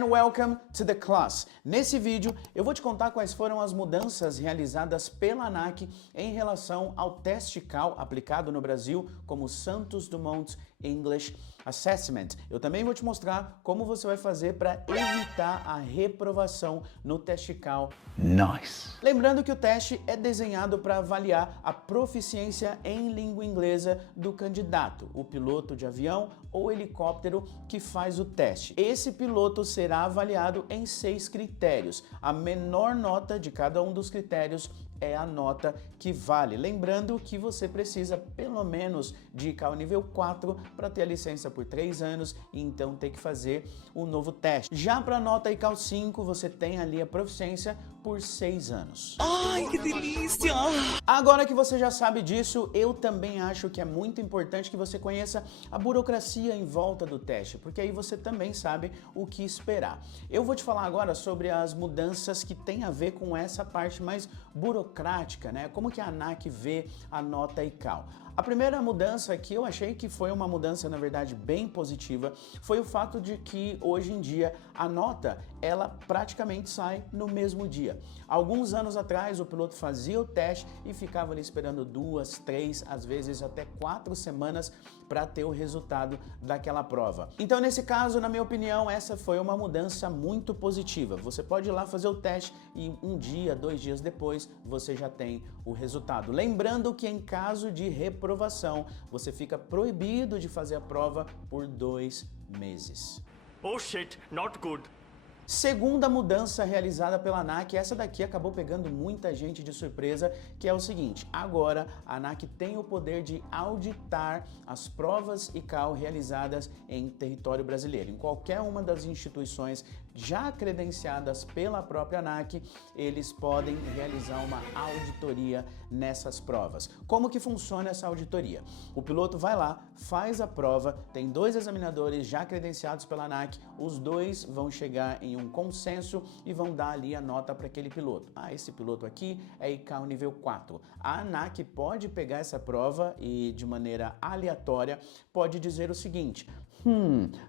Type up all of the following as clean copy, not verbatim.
and welcome to the class. Nesse vídeo eu vou te contar quais foram as mudanças realizadas pela ANAC em relação ao teste CAL aplicado no Brasil como Santos Dumont English Assessment. Eu também vou te mostrar como você vai fazer para evitar a reprovação no teste CAL. Nice! Lembrando que o teste é desenhado para avaliar a proficiência em língua inglesa do candidato, o piloto de avião ou helicóptero que faz o teste. Esse piloto será avaliado em 6 critérios. A menor nota de cada um dos critérios é a nota que vale. Lembrando que você precisa pelo menos de CAL nível 4 para ter a licença por 3 anos e então ter que fazer o novo teste. Já para a nota ICAL 5 você tem ali a proficiência por 6 anos. Ai, que delícia! Agora que você já sabe disso, eu também acho que é muito importante que você conheça a burocracia em volta do teste, porque aí você também sabe o que esperar. Eu vou te falar agora sobre as mudanças que tem a ver com essa parte mais burocrática, né? Como que a ANAC vê a nota ICAL. A primeira mudança que eu achei que foi uma mudança, na verdade, bem positiva, foi o fato de que hoje em dia a nota, ela praticamente sai no mesmo dia. Alguns anos atrás o piloto fazia o teste e ficava ali esperando 2, 3, às vezes até 4 semanas para ter o resultado daquela prova. Então nesse caso, na minha opinião, essa foi uma mudança muito positiva. Você pode ir lá fazer o teste e um dia, 2 dias depois, você já tem o resultado. Lembrando que em caso de reprovação, você fica proibido de fazer a prova por 2 meses. Oh shit, not good. Segunda mudança realizada pela ANAC, essa daqui acabou pegando muita gente de surpresa, que é o seguinte: agora a ANAC tem o poder de auditar as provas ICAL realizadas em território brasileiro. Em qualquer uma das instituições já credenciadas pela própria ANAC, eles podem realizar uma auditoria nessas provas. Como que funciona essa auditoria? O piloto vai lá, faz a prova, tem 2 examinadores já credenciados pela ANAC, os 2 vão chegar em um consenso e vão dar ali a nota para aquele piloto. Ah, esse piloto aqui é ICAL nível 4. A ANAC pode pegar essa prova e de maneira aleatória pode dizer o seguinte: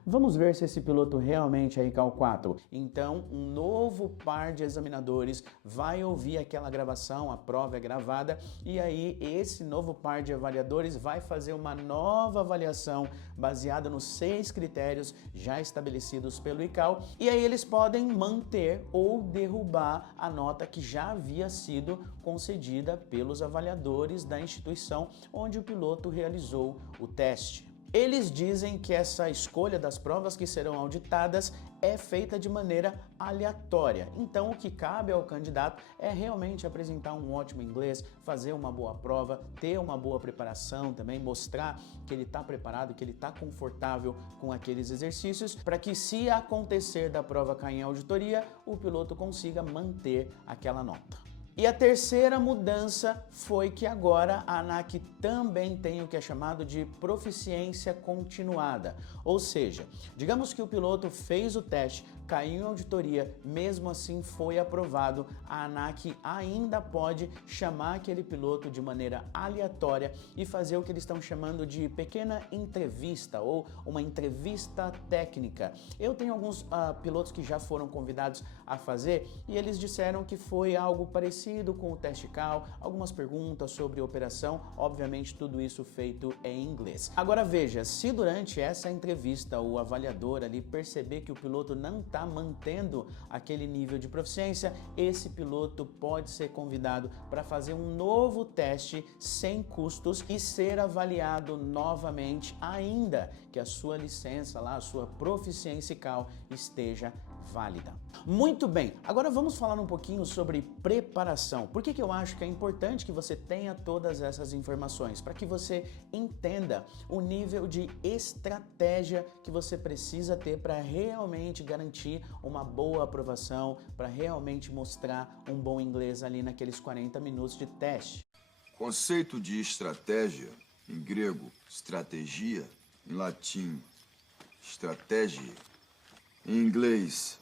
vamos ver se esse piloto realmente é ICAL 4. Então, um novo par de examinadores vai ouvir aquela gravação, a prova é gravada, e aí esse novo par de avaliadores vai fazer uma nova avaliação baseada nos 6 critérios já estabelecidos pelo ICAL, e aí eles podem manter ou derrubar a nota que já havia sido concedida pelos avaliadores da instituição onde o piloto realizou o teste. Eles dizem que essa escolha das provas que serão auditadas é feita de maneira aleatória. Então, o que cabe ao candidato é realmente apresentar um ótimo inglês, fazer uma boa prova, ter uma boa preparação também, mostrar que ele está preparado, que ele está confortável com aqueles exercícios, para que, se acontecer da prova cair em auditoria, o piloto consiga manter aquela nota. E a terceira mudança foi que agora a ANAC também tem o que é chamado de proficiência continuada. Ou seja, digamos que o piloto fez o teste, caiu em auditoria, mesmo assim foi aprovado, a ANAC ainda pode chamar aquele piloto de maneira aleatória e fazer o que eles estão chamando de pequena entrevista ou uma entrevista técnica. Eu tenho alguns pilotos que já foram convidados a fazer e eles disseram que foi algo parecido com o teste CAL, algumas perguntas sobre operação, obviamente tudo isso feito em inglês. Agora veja, se durante essa entrevista o avaliador ali perceber que o piloto não está mantendo aquele nível de proficiência, esse piloto pode ser convidado para fazer um novo teste sem custos e ser avaliado novamente, ainda que a sua licença lá, a sua proficiência CAL esteja válida. Muito bem, agora vamos falar um pouquinho sobre preparação. Por que eu acho que é importante que você tenha todas essas informações? Para que você entenda o nível de estratégia que você precisa ter para realmente garantir uma boa aprovação, para realmente mostrar um bom inglês ali naqueles 40 minutos de teste. Conceito de estratégia, em grego, estratégia, em latim, estratégia, em inglês,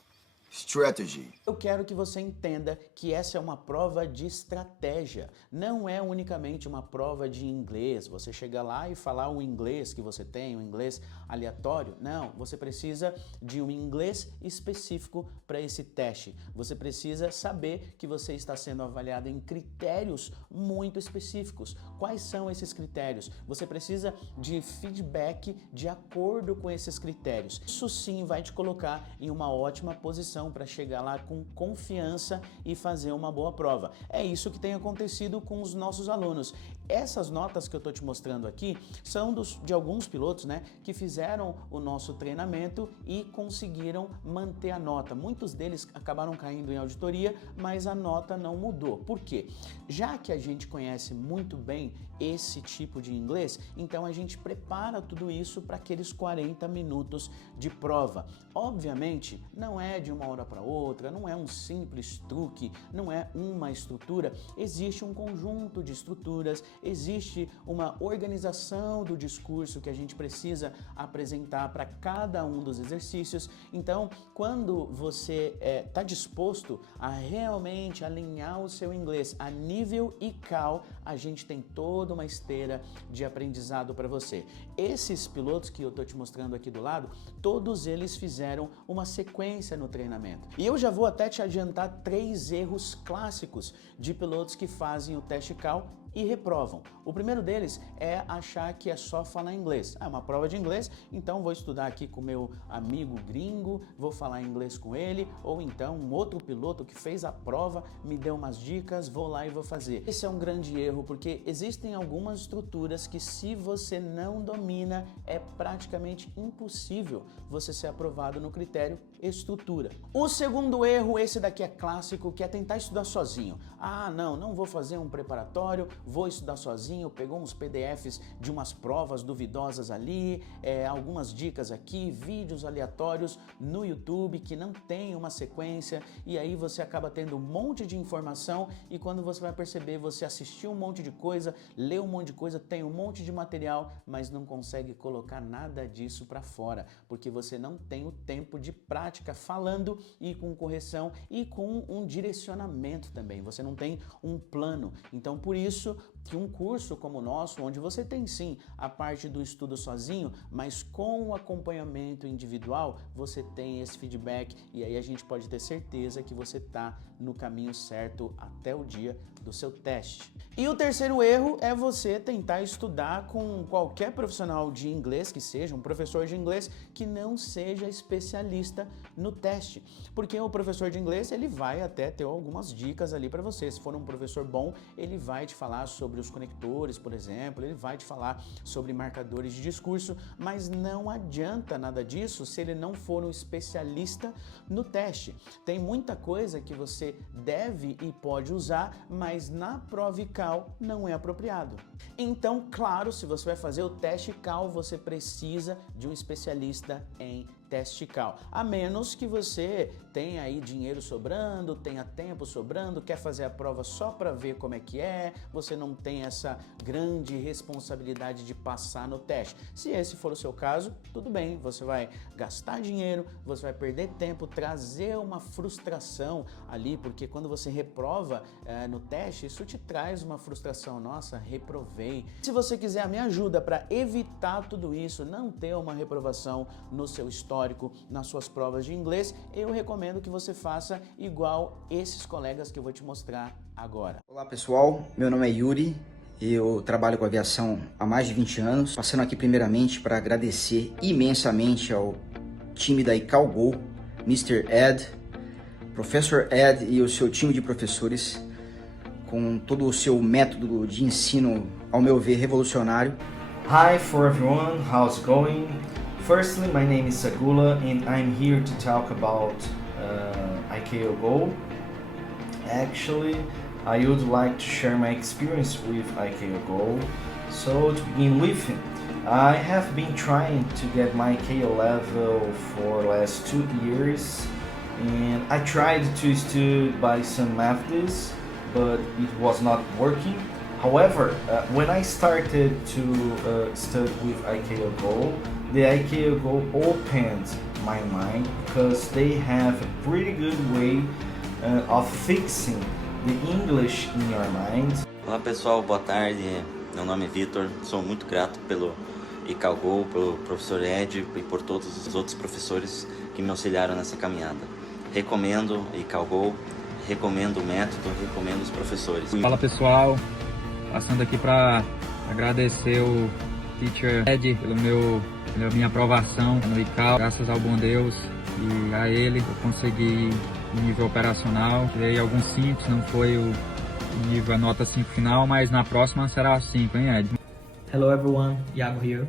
strategy. Eu quero que você entenda que essa é uma prova de estratégia, não é unicamente uma prova de inglês, você chega lá e falar o inglês que você tem, o inglês aleatório, não, você precisa de um inglês específico para esse teste, você precisa saber que você está sendo avaliado em critérios muito específicos. Quais são esses critérios? Você precisa de feedback de acordo com esses critérios. Isso sim vai te colocar em uma ótima posição para chegar lá com confiança e fazer uma boa prova. É isso que tem acontecido com os nossos alunos. Essas notas que eu estou te mostrando aqui são de alguns pilotos, né, que fizeram o nosso treinamento e conseguiram manter a nota. Muitos deles acabaram caindo em auditoria, mas a nota não mudou. Por quê? Já que a gente conhece muito bem esse tipo de inglês, então a gente prepara tudo isso para aqueles 40 minutos de prova. Obviamente, não é de uma hora para outra, não é um simples truque, não é uma estrutura, existe um conjunto de estruturas, existe uma organização do discurso que a gente precisa apresentar para cada um dos exercícios. Então, quando você está disposto a realmente alinhar o seu inglês a nível ICAO, a gente tem toda uma esteira de aprendizado para você. Esses pilotos que eu estou te mostrando aqui do lado, todos eles fizeram uma sequência no treinamento. E eu já vou até te adiantar 3 erros clássicos de pilotos que fazem o teste ICAO e reprovam. O primeiro deles é achar que é só falar inglês. É uma prova de inglês, então vou estudar aqui com meu amigo gringo, vou falar inglês com ele, ou então um outro piloto que fez a prova me deu umas dicas, vou lá e vou fazer. Esse é um grande erro, porque existem algumas estruturas que, se você não domina, é praticamente impossível você ser aprovado no critério estrutura. O segundo erro, esse daqui é clássico, que é tentar estudar sozinho. Ah, não vou fazer um preparatório, vou estudar sozinho, pegou uns PDFs de umas provas duvidosas ali, algumas dicas aqui, vídeos aleatórios no YouTube que não tem uma sequência, e aí você acaba tendo um monte de informação e quando você vai perceber, você assistiu um monte de coisa, leu um monte de coisa, tem um monte de material, mas não consegue colocar nada disso para fora, porque você não tem o tempo de prática falando e com correção e com um direcionamento também, você não tem um plano. Então, por isso que um curso como o nosso, onde você tem sim a parte do estudo sozinho, mas com o acompanhamento individual, você tem esse feedback e aí a gente pode ter certeza que você está no caminho certo até o dia do seu teste. E o terceiro erro é você tentar estudar com qualquer profissional de inglês que seja, um professor de inglês que não seja especialista no teste, porque o professor de inglês ele vai até ter algumas dicas ali para você. Se for um professor bom, ele vai te falar sobre os conectores, por exemplo, ele vai te falar sobre marcadores de discurso, mas não adianta nada disso se ele não for um especialista no teste. Tem muita coisa que você deve e pode usar, mas na prova ICAO não é apropriado. Então, claro, se você vai fazer o teste ICAO, você precisa de um especialista em teste ICAO, a menos que você tenha aí dinheiro sobrando, tenha tempo sobrando, quer fazer a prova só para ver como é que é, você não tem essa grande responsabilidade de passar no teste. Se esse for o seu caso, tudo bem, você vai gastar dinheiro, você vai perder tempo, trazer uma frustração ali, porque quando você reprova no teste, isso te traz uma frustração, nossa, reprovei. Se você quiser a minha ajuda para evitar tudo isso, não ter uma reprovação no seu histórico, nas suas provas de inglês, eu recomendo que você faça igual esses colegas que eu vou te mostrar agora. Olá pessoal, meu nome é Yuri, eu trabalho com aviação há mais de 20 anos, passando aqui primeiramente para agradecer imensamente ao time da ICAO Go, Mr. Ed, Professor Ed e o seu time de professores, com todo o seu método de ensino, ao meu ver, revolucionário. Hi for everyone, how's it going? Firstly, my name is Sagula and I'm here to talk about ICAO Go. Actually, I would like to share my experience with ICAO Go. So to begin with, I have been trying to get my ICAO level for the last 2 years, and I tried to study by some methods, but it was not working. However, when I started to study with ICAO Go, the ICAO Go opened my mind because they have a pretty good way of fixing the English in your mind. Olá pessoal, boa tarde. Meu nome é Vitor, sou muito grato pelo ICalGo, pelo professor Ed e por todos os outros professores que me auxiliaram nessa caminhada. Recomendo ICalGo, recomendo o método, recomendo os professores. Fala pessoal, passando aqui para agradecer o Teacher Ed pela minha aprovação no ICAL. Graças ao bom Deus e a ele eu consegui o nível operacional. Tirei alguns 5, não foi o nível, a nota 5 final, mas na próxima será 5, hein Ed? Hello everyone, Iago here.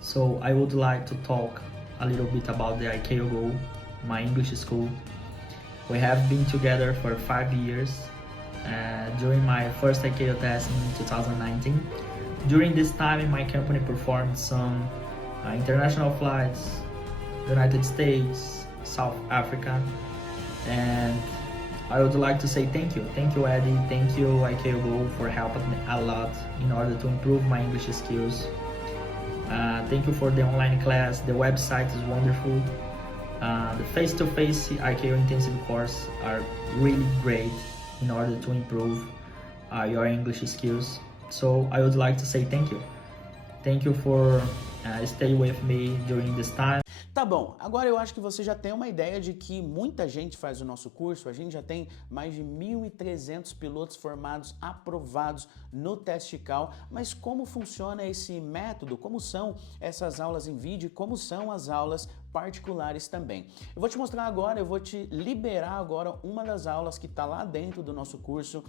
So I would like to talk a little bit about the ICalGo, my English school. We have been together for 5 years during my first ICAO test in 2019. During this time, my company performed some international flights, United States, South Africa, and I would like to say thank you. Thank you, Eddie. Thank you, ICalGo, for helping me a lot in order to improve my English skills. Thank you for the online class. The website is wonderful. The face-to-face ICAO intensive course are really great in order to improve your English skills. So I would like to say thank you. Thank you for staying with me during this time. Tá bom, agora eu acho que você já tem uma ideia de que muita gente faz o nosso curso, a gente já tem mais de 1.300 pilotos formados, aprovados no teste ICAO, mas como funciona esse método, como são essas aulas em vídeo, como são as aulas particulares também. Eu vou te mostrar agora, eu vou te liberar agora uma das aulas que está lá dentro do nosso curso,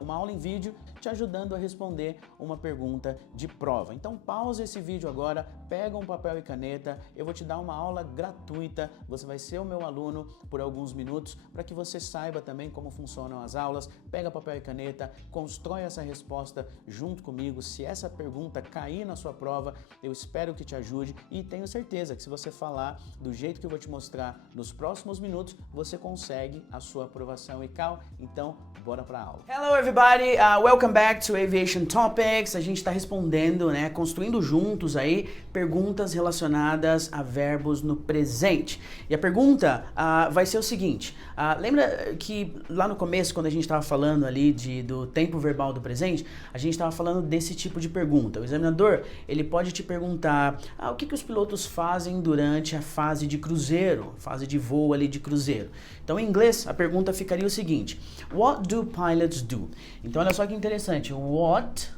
uma aula em vídeo te ajudando a responder uma pergunta de prova. Então pausa esse vídeo agora, pega um papel e caneta, eu vou te dar uma aula gratuita, você vai ser o meu aluno por alguns minutos para que você saiba também como funcionam as aulas, pega papel e caneta, constrói essa resposta junto comigo. Se essa pergunta cair na sua prova, eu espero que te ajude e tenho certeza que se você falar do jeito que eu vou te mostrar nos próximos minutos, você consegue a sua aprovação ICAO. Então, bora pra aula. Hello everybody, welcome back to Aviation Topics. A gente está respondendo, né, construindo juntos aí perguntas relacionadas a verbos no presente. E a pergunta vai ser o seguinte, lembra que lá no começo, quando a gente estava falando ali do tempo verbal do presente, a gente estava falando desse tipo de pergunta. O examinador, ele pode te perguntar o que os pilotos fazem durante a fase de cruzeiro, fase de voo ali de cruzeiro. Então, em inglês, a pergunta ficaria o seguinte: What do pilots do? Então, olha só que interessante. What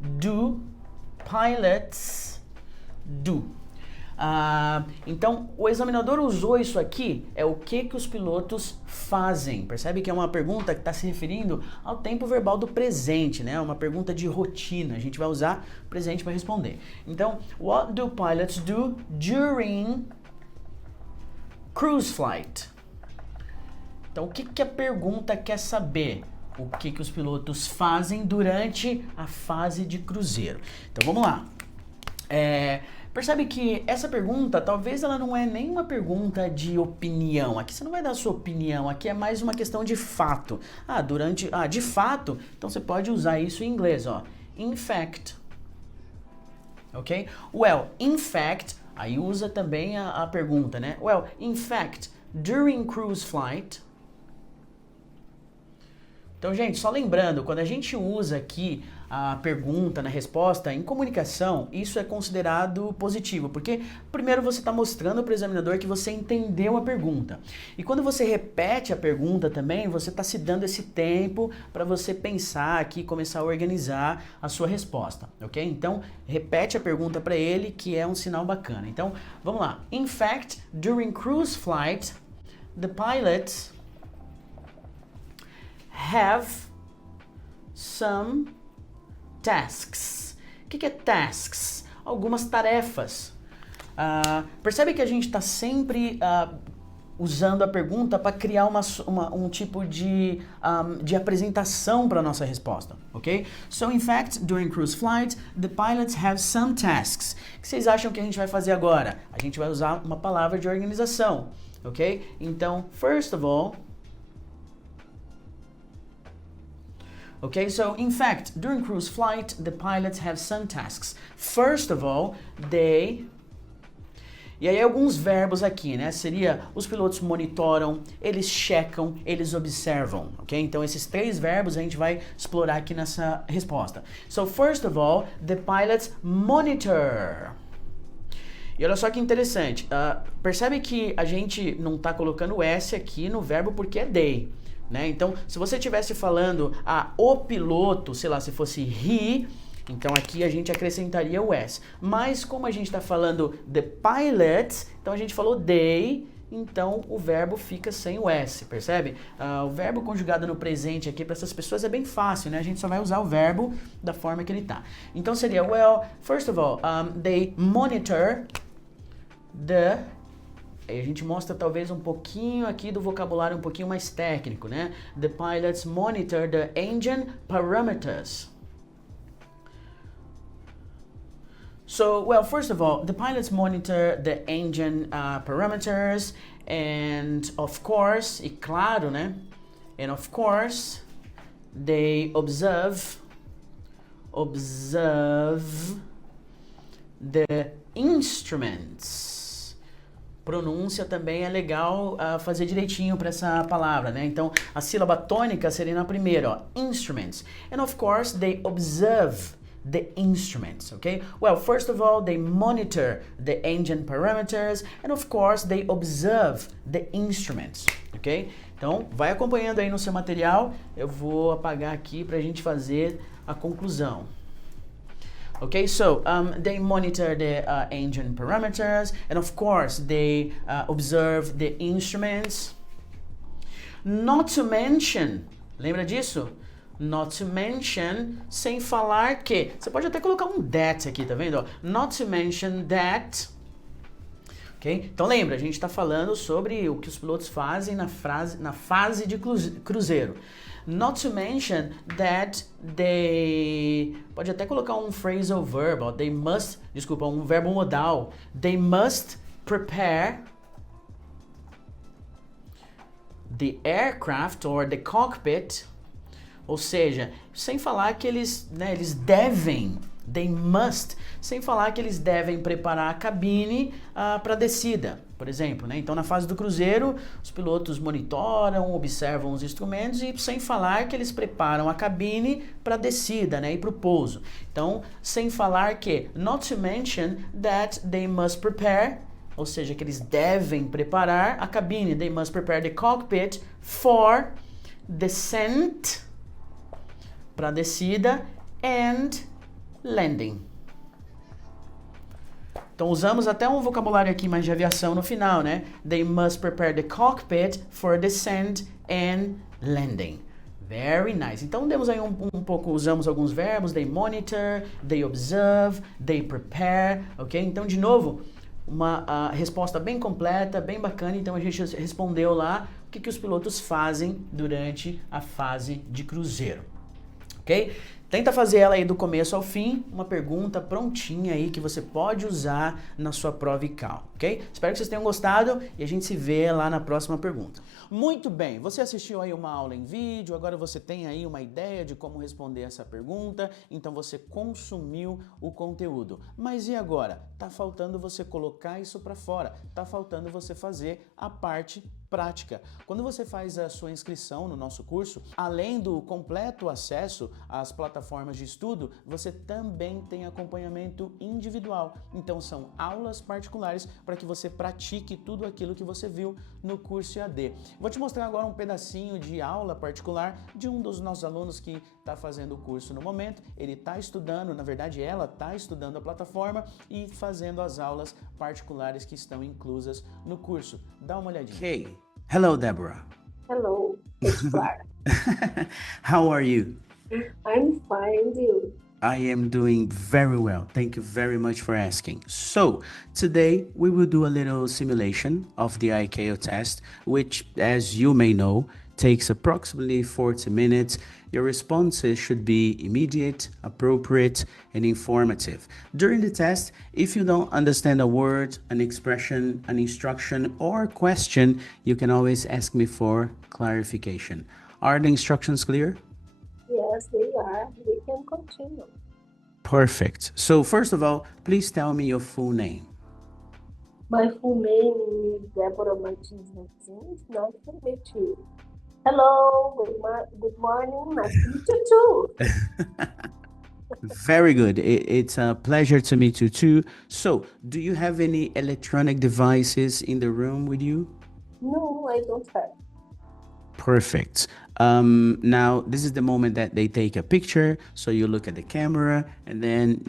do pilots do? Então, o examinador usou isso aqui, é o que os pilotos fazem. Percebe que é uma pergunta que está se referindo ao tempo verbal do presente, né? Uma pergunta de rotina. A gente vai usar presente para responder. Então, what do pilots do during cruise flight? Então, o que a pergunta quer saber? O que os pilotos fazem durante a fase de cruzeiro? Então, vamos lá. Percebe que essa pergunta, talvez ela não é nem uma pergunta de opinião. Aqui você não vai dar a sua opinião, aqui é mais uma questão de fato. De fato, então você pode usar isso em inglês, ó. In fact. Ok? Well, in fact, aí usa também a pergunta, né? Well, in fact, during cruise flight. Então, gente, só lembrando, quando a gente usa aqui a pergunta na resposta, em comunicação, isso é considerado positivo, porque primeiro você está mostrando para o examinador que você entendeu a pergunta. E quando você repete a pergunta também, você está se dando esse tempo para você pensar aqui, começar a organizar a sua resposta, ok? Então, repete a pergunta para ele, que é um sinal bacana. Então, vamos lá. In fact, during cruise flight, the pilots have some tasks. O que é tasks? Algumas tarefas. Percebe que a gente está sempre usando a pergunta para criar um tipo de apresentação para a nossa resposta, ok? So, in fact, during cruise flight, the pilots have some tasks. O que vocês acham que a gente vai fazer agora? A gente vai usar uma palavra de organização, ok? Então, first of all, okay, so in fact, during cruise flight, the pilots have some tasks. First of all, they... E aí alguns verbos aqui, né? Seria os pilotos monitoram, eles checam, eles observam, ok? Então esses 3 verbos a gente vai explorar aqui nessa resposta. So first of all, the pilots monitor. E olha só que interessante, percebe que a gente não está colocando o S aqui no verbo porque é they, né? Então, se você estivesse falando o piloto, sei lá, se fosse he, então aqui a gente acrescentaria o S. Mas como a gente está falando the pilots, então a gente falou they, então o verbo fica sem o S, percebe? O verbo conjugado no presente aqui para essas pessoas é bem fácil, né? A gente só vai usar o verbo da forma que ele tá. Então seria, well, first of all, they monitor aí a gente mostra talvez um pouquinho aqui do vocabulário um pouquinho mais técnico, né? The pilots monitor the engine parameters. So, well, first of all, the pilots monitor the engine parameters and, of course, e claro, né? And, of course, they observe the instruments. Pronúncia também é legal fazer direitinho para essa palavra, né? Então, a sílaba tônica seria na primeira, ó, instruments. And, of course, they observe the instruments, okay? Well, first of all, they monitor the engine parameters and of course they observe the instruments, okay? Então, vai acompanhando aí no seu material, eu vou apagar aqui pra gente fazer a conclusão. Okay, so they monitor the engine parameters and of course they observe the instruments. Not to mention, lembra disso? Not to mention, sem falar que. Você pode até colocar um that aqui, tá vendo? Not to mention that. Ok? Então lembra, a gente está falando sobre o que os pilotos fazem na fase de cruzeiro. Not to mention that they... Pode até colocar um phrasal verb, ó, they must... Desculpa, um verbo modal. They must prepare the aircraft or the cockpit. Ou seja, sem falar que eles devem, they must, sem falar que eles devem preparar a cabine para descida, por exemplo, né? Então, na fase do cruzeiro, os pilotos monitoram, observam os instrumentos e sem falar que eles preparam a cabine para descida, né? E para o pouso. Então, sem falar que, not to mention that they must prepare, ou seja, que eles devem preparar a cabine, they must prepare the cockpit for descent, para descida, and landing. Então usamos até um vocabulário aqui mais de aviação no final, né? They must prepare the cockpit for descent and landing. Very nice. Então demos aí um pouco, usamos alguns verbos, they monitor, they observe, they prepare, ok? Então de novo, uma resposta bem completa, bem bacana. Então a gente respondeu lá o que os pilotos fazem durante a fase de cruzeiro. Ok? Tenta fazer ela aí do começo ao fim, uma pergunta prontinha aí que você pode usar na sua prova ICAO, ok? Espero que vocês tenham gostado e a gente se vê lá na próxima pergunta. Muito bem, você assistiu aí uma aula em vídeo, agora você tem aí uma ideia de como responder essa pergunta, então você consumiu o conteúdo. Mas e agora? Tá faltando você colocar isso para fora, tá faltando você fazer a parte prática. Quando você faz a sua inscrição no nosso curso, além do completo acesso às plataformas de estudo, você também tem acompanhamento individual. Então são aulas particulares para que você pratique tudo aquilo que você viu no curso EAD. Vou te mostrar agora um pedacinho de aula particular de um dos nossos alunos que está fazendo o curso no momento. Ele está estudando, na verdade ela está estudando a plataforma e fazendo as aulas particulares que estão inclusas no curso. Dá uma olhadinha. Hey, hello Deborah. Hello, it's Clara. How are you? I'm fine, and you? I am doing very well. Thank you very much for asking. So, today we will do a little simulation of the ICAO test, which, as you may know, takes approximately 40 minutes. Your responses should be immediate, appropriate, and informative. During the test, if you don't understand a word, an expression, an instruction, or question, you can always ask me for clarification. Are the instructions clear? Yes, they are. We can continue. Perfect. So first of all, please tell me your full name. My full name is Deborah Martins Martins. Nice to meet you. Hello, good morning. Nice to meet you too. Very good. It's a pleasure to meet you too. So, do you have any electronic devices in the room with you? No, I don't have. Perfect. Now, this is the moment that they take a picture. So you look at the camera and then,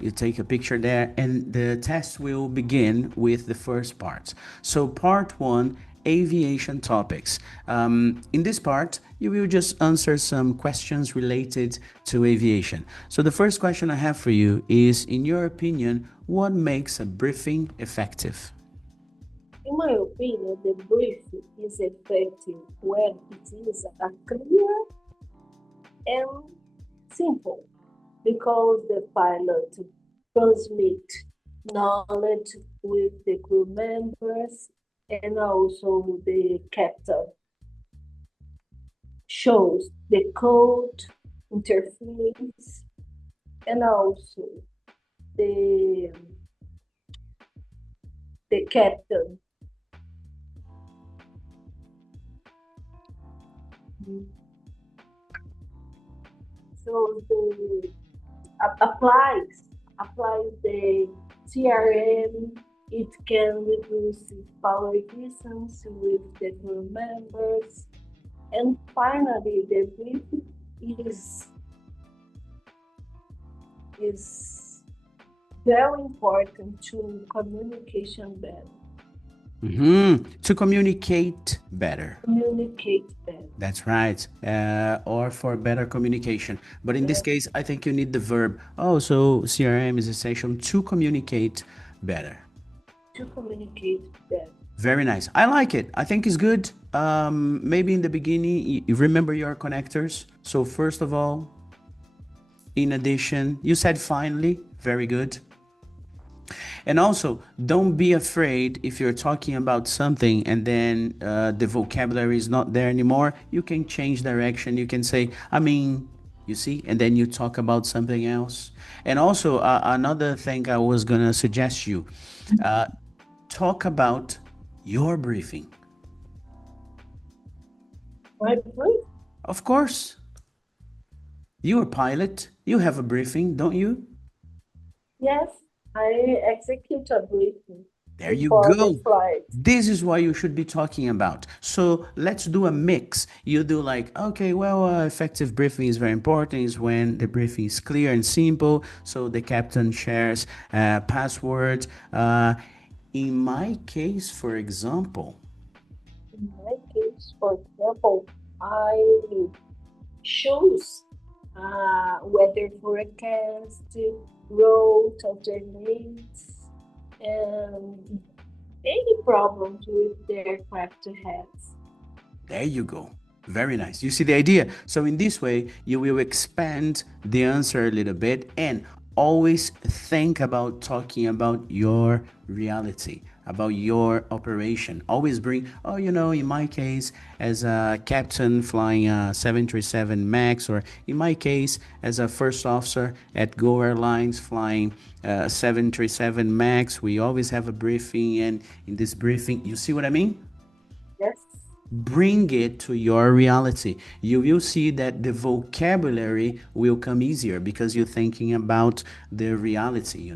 you take a picture there, and the test will begin with the first part. So part one, aviation topics. In this part, you will just answer some questions related to aviation. So the first question I have for you is, in your opinion, what makes a briefing effective? In my opinion, the briefing is effective when it is clear and simple, because the pilot transmits knowledge with the crew members, and also the captain shows the code interference, and also the captain so the applies the CRM. It can reduce power distance with the crew members, and finally the briefing is very important to communication better. To communicate better. Communicate better. That's right. Or for better communication. But in this case, I think you need the verb. Oh, so CRM is essential to communicate better. To communicate better. Very nice. I like it. I think it's good. Maybe in the beginning, you remember your connectors. So first of all, in addition, you said finally, very good. And also, don't be afraid if you're talking about something and then the vocabulary is not there anymore. You can change direction. You can say, you see, and then you talk about something else. And also, another thing I was going to suggest you, talk about your briefing. My briefing? Of course. You're a pilot. You have a briefing, don't you? Yes. I execute a briefing. There you go. This is what you should be talking about. So let's do a mix. You do like, okay, well, effective briefing is very important. Is when the briefing is clear and simple. So the captain shares password. In my case, for example, I choose weather forecast, road alternates, and any problems with the aircraft has. There you go. Very nice. You see the idea? So in this way, you will expand the answer a little bit and always think about talking about your reality, about your operation. Always bring, in my case, as a captain flying a 737 MAX, or in my case, as a first officer at Go Airlines flying 737 MAX, we always have a briefing, and in this briefing, you see what I mean? Yes. Bring it to your reality. You will see that the vocabulary will come easier because you're thinking about the reality,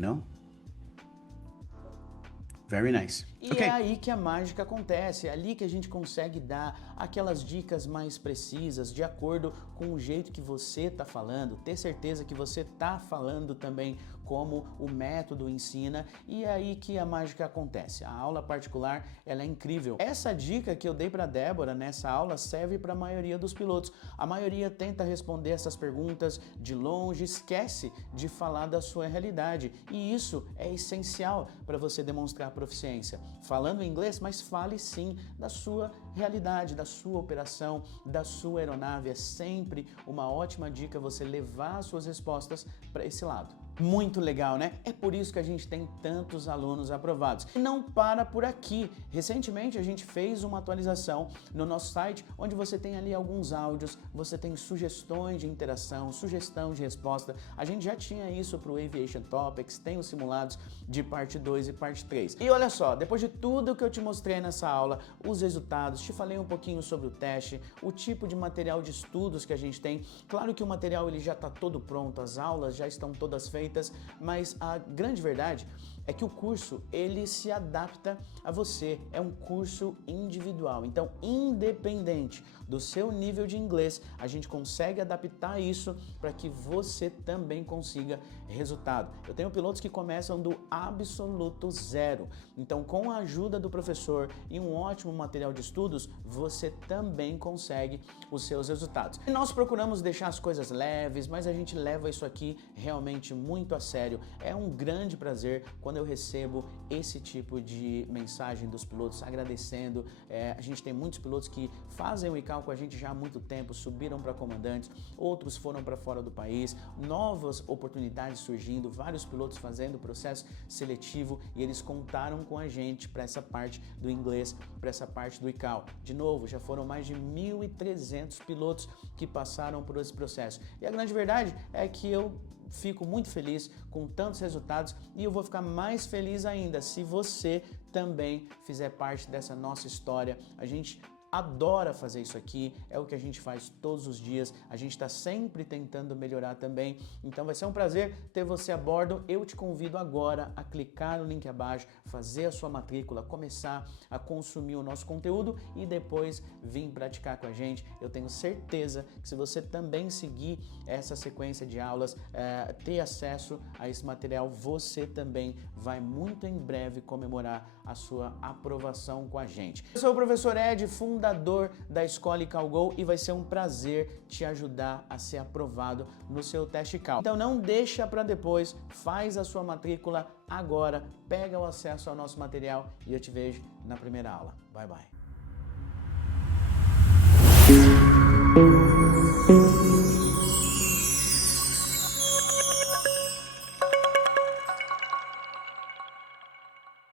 Very nice. E é aí que a mágica acontece, é ali que a gente consegue dar aquelas dicas mais precisas, de acordo com o jeito que você está falando, ter certeza que você está falando também como o método ensina, e é aí que a mágica acontece. A aula particular, ela é incrível. Essa dica que eu dei para Débora nessa aula serve para a maioria dos pilotos. A maioria tenta responder essas perguntas de longe, esquece de falar da sua realidade, e isso é essencial para você demonstrar proficiência. Falando inglês, mas fale sim da sua realidade, da sua operação, da sua aeronave. É sempre uma ótima dica você levar as suas respostas para esse lado. Muito legal, né? É por isso que a gente tem tantos alunos aprovados. E não para por aqui. Recentemente a gente fez uma atualização no nosso site, onde você tem ali alguns áudios, você tem sugestões de interação, sugestão de resposta. A gente já tinha isso para o Aviation Topics, tem os simulados de parte 2 e parte 3. E olha só, depois de tudo que eu te mostrei nessa aula, os resultados, te falei um pouquinho sobre o teste, o tipo de material de estudos que a gente tem. Claro que o material ele já está todo pronto, as aulas já estão todas feitas, mas a grande verdade é que o curso ele se adapta a você, é um curso individual, então independente do seu nível de inglês, a gente consegue adaptar isso para que você também consiga resultado. Eu tenho pilotos que começam do absoluto zero, então com a ajuda do professor e um ótimo material de estudos, você também consegue os seus resultados. E nós procuramos deixar as coisas leves, mas a gente leva isso aqui realmente muito a sério. É um grande prazer quando eu recebo esse tipo de mensagem dos pilotos agradecendo. A gente tem muitos pilotos que fazem o ICAO com a gente já há muito tempo, subiram para comandantes, outros foram para fora do país, novas oportunidades surgindo, vários pilotos fazendo o processo seletivo e eles contaram com a gente para essa parte do inglês, para essa parte do ICAO. De novo, já foram mais de 1.300 pilotos que passaram por esse processo. E a grande verdade é que eu fico muito feliz com tantos resultados e eu vou ficar mais feliz ainda se você também fizer parte dessa nossa história. A gente adora fazer isso aqui, é o que a gente faz todos os dias, a gente está sempre tentando melhorar também, então vai ser um prazer ter você a bordo. Eu te convido agora a clicar no link abaixo, fazer a sua matrícula, começar a consumir o nosso conteúdo e depois vir praticar com a gente. Eu tenho certeza que se você também seguir essa sequência de aulas, ter acesso a esse material, você também vai muito em breve comemorar a sua aprovação com a gente. Eu sou o professor Ed, fundador da Escola ICAO Go, e vai ser um prazer te ajudar a ser aprovado no seu teste ICAO. Então não deixa para depois, faz a sua matrícula agora, pega o acesso ao nosso material e eu te vejo na primeira aula. Bye, bye.